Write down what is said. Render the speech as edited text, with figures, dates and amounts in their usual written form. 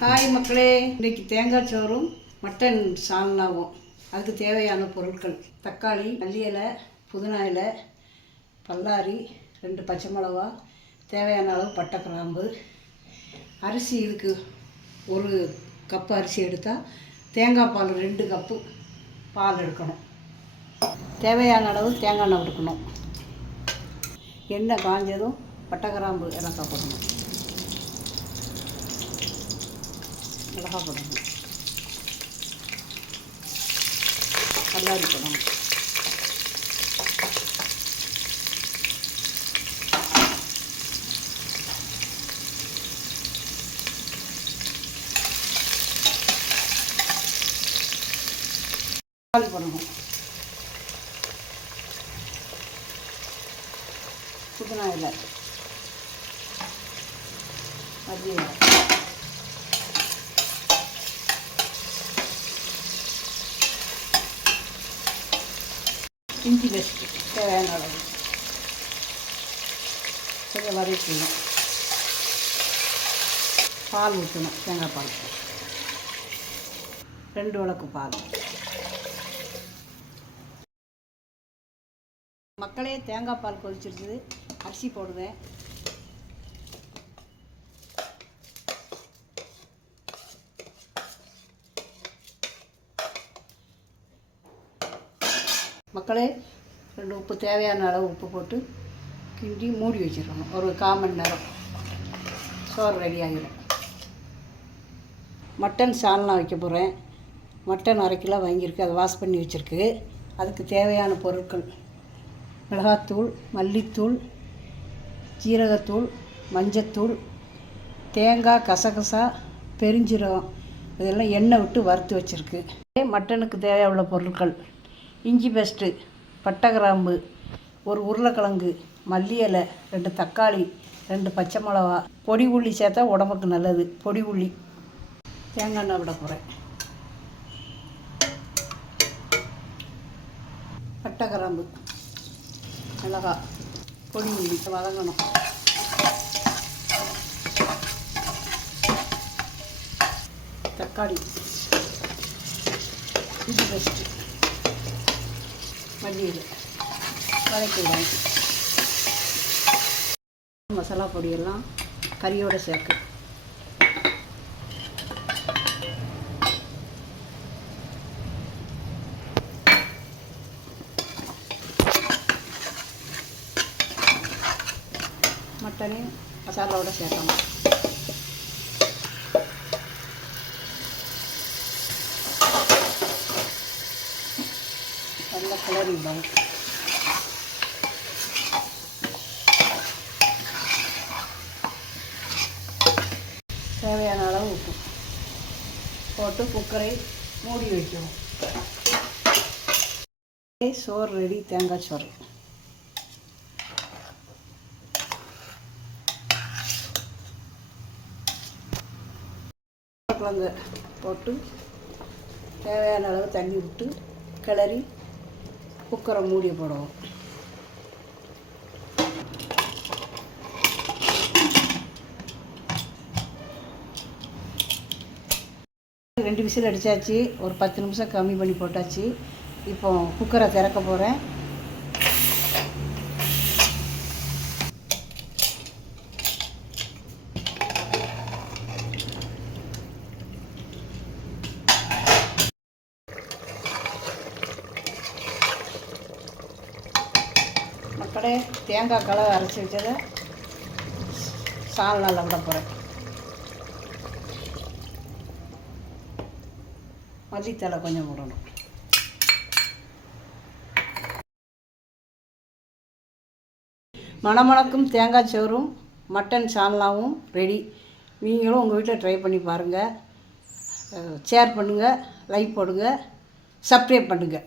Hi மக்களே, இன்றைக்கி தேங்காய் சோறும் மட்டன் சால்னாவும். அதுக்கு தேவையான பொருட்கள்: தக்காளி, மல்லி இலை, புதினா இலை, பல்லாரி, 2 பச்சை மிளகா, தேவையான அளவு பட்டை கிராம்பு. அரிசி இதுக்கு 1 கப்பு அரிசி எடுத்தால் தேங்காய் பால் 2 கப்பு பால் எடுக்கணும். தேவையான அளவு தேங்காய் எண்ணெய் எடுக்கணும். எண்ணெய் காஞ்சதும் பட்டை கிராம்பு ஏலக்காய் போடணும், மிளகா போடணும், பல்லாரி போடணும், தக்காளி போடணும், புதினா இலை, மல்லி இலை, இஞ்சி பேஸ்ட்டு தேவையான அளவு கொஞ்சம் வதக்கணும். பால் ஊற்றணும், தேங்காய் பால் 2 விளக்கு பால். மக்களே, தேங்காய் பால் கொதிச்சிருக்குது, அரிசி போடுவேன். மக்களே, 2 உப்பு தேவையான அளவு உப்பு போட்டு கிண்டி மூடி வச்சிடணும். ஒரு 1/4 மணி நேரம் சோறு ரெடி ஆகிடும். மட்டன் சால்னா வைக்க போகிறேன். மட்டன் 1/2 கிலோ வாங்கியிருக்கு, அதை வாஷ் பண்ணி வச்சுருக்கு. அதுக்கு தேவையான பொருட்கள்: மிளகாத்தூள், மல்லித்தூள், ஜீரகத்தூள், மஞ்சத்தூள், தேங்காய், கசகசா, பெருஞ்சீரகம், இதெல்லாம் எண்ணெய் விட்டு வறுத்து வச்சுருக்கு. மட்டனுக்கு தேவையான பொருட்கள்: இஞ்சி பேஸ்ட்டு, பட்டை கிராம்பு, 1 உருளைக்கிழங்கு, மல்லி இலை, 2 தக்காளி, 2 பச்சை மிளகா. பொடி உள்ளி சேர்த்தா உடம்புக்கு நல்லது. பொடி உள்ளி. தேங்காய் எண்ணெய் விட போகிறேன். பட்டை கிராம்பு, மிளகாய், பொடி உள்ளி வதங்கணும். தக்காளி, இஞ்சி பேஸ்ட்டு, மல்லி இலை வதக்கிடுவேன். மசாலா பொடியெல்லாம் கறியோடு சேர்க்கு. மட்டனையும் மசாலாவோட சேர்க்கணும். நல்ல கிளறிடும். தேவையான அளவு உப்பு போட்டு குக்கரை மூடி வைக்கணும். சோறு ரெடி, தேங்காய் சோறு. கிழங்கு போட்டு தேவையான அளவு தண்ணி விட்டு கிளறி குக்கரை மூடி போடுவோம். ரெண்டு விசில் அடித்தாச்சு. ஒரு 10 நிமிஷம் கம்மி பண்ணி போட்டாச்சு. இப்போ குக்கரை திறக்க போகிறேன். மக்களே, தேங்காய் கலவை அரைச்சி வச்சதை சால்னால விட போகிறேன். மல்லித்தலை கொஞ்சம் போடணும். மணமணக்கும் தேங்காய் சோறும் மட்டன் சால்னாவும் ரெடி. நீங்களும் உங்கள் வீட்டில் ட்ரை பண்ணி பாருங்கள். ஷேர் பண்ணுங்கள், லைக் போடுங்க, சப்ஸ்கிரைப் பண்ணுங்கள்.